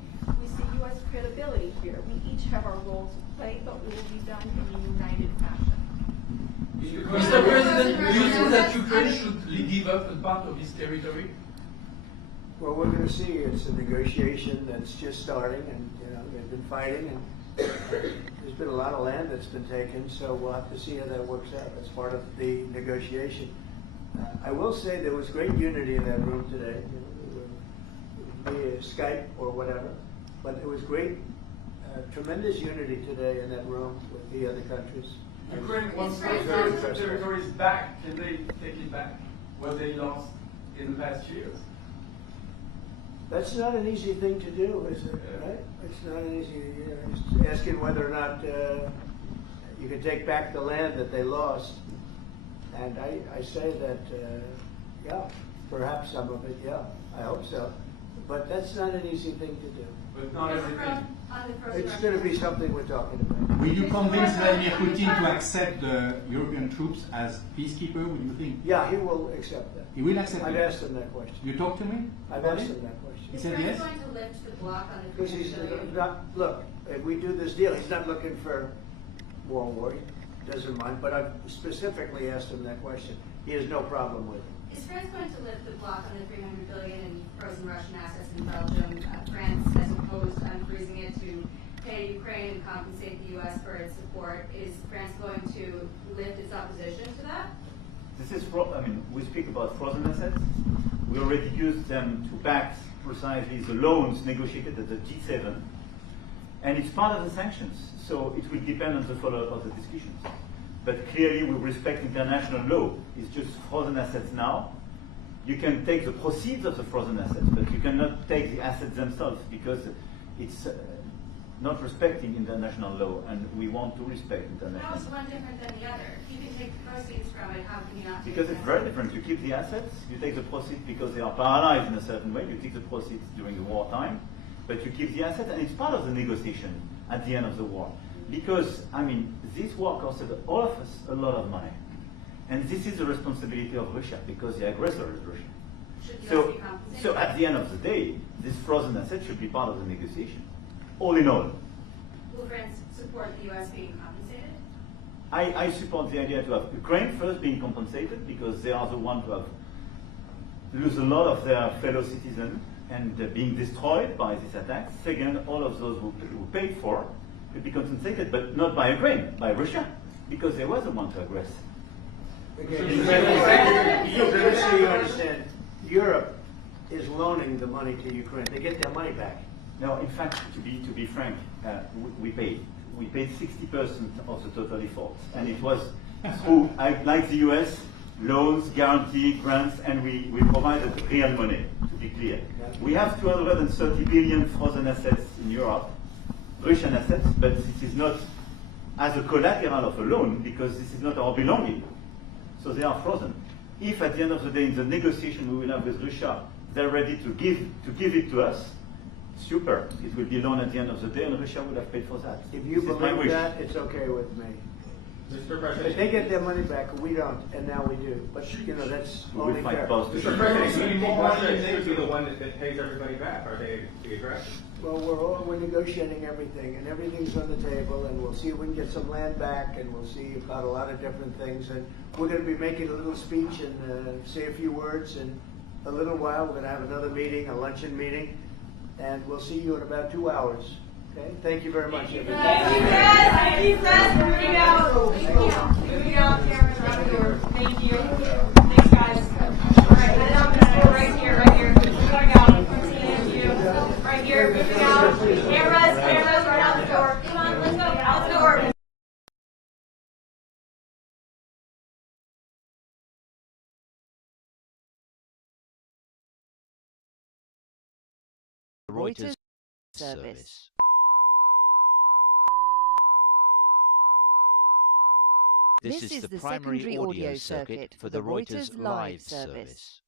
We see U.S. credibility here. We each have our role to play, but we will be done in a united fashion. Mr. President, do you think that Ukraine should give up a part of its territory? Well, we're going to see. It's a negotiation that's just starting, and they've been fighting, and there's been a lot of land that's been taken. So we'll have to see how that works out. That's part of the negotiation. I will say there was great unity in that room today, via Skype or whatever. But it was great, tremendous unity today in that room with the other countries. Ukraine wants those territories back. Can they take it back? What they lost in the past years? That's not an easy thing to do, is it? Right? It's not an easy. It's asking whether or not you can take back the land that they lost. And I say that, yeah, perhaps some of it, yeah, I hope so. But that's not an easy thing to do. But not everything. It's going to be something we're talking about. Will you convince Vladimir Putin to accept the European troops as peacekeeper, would you think? Yeah, he will accept that. He will accept it? I've asked him that question. You talked to me? I've asked him that question. He said yes? going to lift the block on the Because he's not, look, if we do this deal, he's not looking for more war. He doesn't mind. But I've specifically asked him that question. He has no problem with it. Is France going to lift the block on the $300 billion in frozen Russian assets in Belgium? France has opposed unfreezing it to pay Ukraine and compensate the U.S. for its support. Is France going to lift its opposition to that? This is, we speak about frozen assets. We already used them to back precisely the loans negotiated at the G7, and it's part of the sanctions. So it will depend on the follow-up of the discussions. But clearly, we respect international law. It's just frozen assets now. You can take the proceeds of the frozen assets, but you cannot take the assets themselves because it's not respecting international law, and we want to respect international law. How is one different than the other? You can take the proceeds from it, how can you not take Because it's very different. You keep the assets, you take the proceeds because they are paralyzed in a certain way. You take the proceeds during the wartime, but you keep the assets, and it's part of the negotiation at the end of the war. Because, this war costed all of us a lot of money. And this is the responsibility of Russia, because the aggressor is Russia. Should the US So, be compensated? so at the end of the day, this frozen asset should be part of the negotiation. All in all. Will France support the U.S. being compensated? I support the idea to have Ukraine first being compensated, because they are the ones who have lose a lot of their fellow citizens and being destroyed by this attack. Second, all of those who paid for will be compensated, but not by Ukraine, by Russia, because they were the one to aggress. You understand, Europe is loaning the money to Ukraine. They get their money back. No, in fact, to be frank, we paid 60% of the total effort, and it was through, like the US, loans, guarantee, grants, and we provided real money, to be clear. We have 230 billion frozen assets in Europe, Russian assets, but this is not as a collateral of a loan, because this is not our belonging. So they are frozen. If at the end of the day, in the negotiation we will have with Russia, they're ready to give it to us, super. It will be a loan at the end of the day, and Russia would have paid for that. If you believe that, it's okay with me. Mr. President. If they get their money back, we don't, and now we do. But that's only fair. Mr. President, can you more money than be the one that pays everybody back? Are they the aggressor? Well, we're negotiating everything, and everything's on the table, and we'll see if we can get some land back, and we'll see about a lot of different things. And we're going to be making a little speech and say a few words. In a little while, we're going to have another meeting, a luncheon meeting, and we'll see you in about 2 hours. Okay? Thank you very much, everybody. Thank you, guys. Thank you, guys. Moving out. Moving out. Cameras around the door. Thank you. Thanks, guys. All right, head out the door right here, right here. Moving out. Thank you. Right here. Moving out. Cameras, right out the door. Come on, let's go. Out the door. Reuters service. This is the primary audio circuit for the Reuters live service.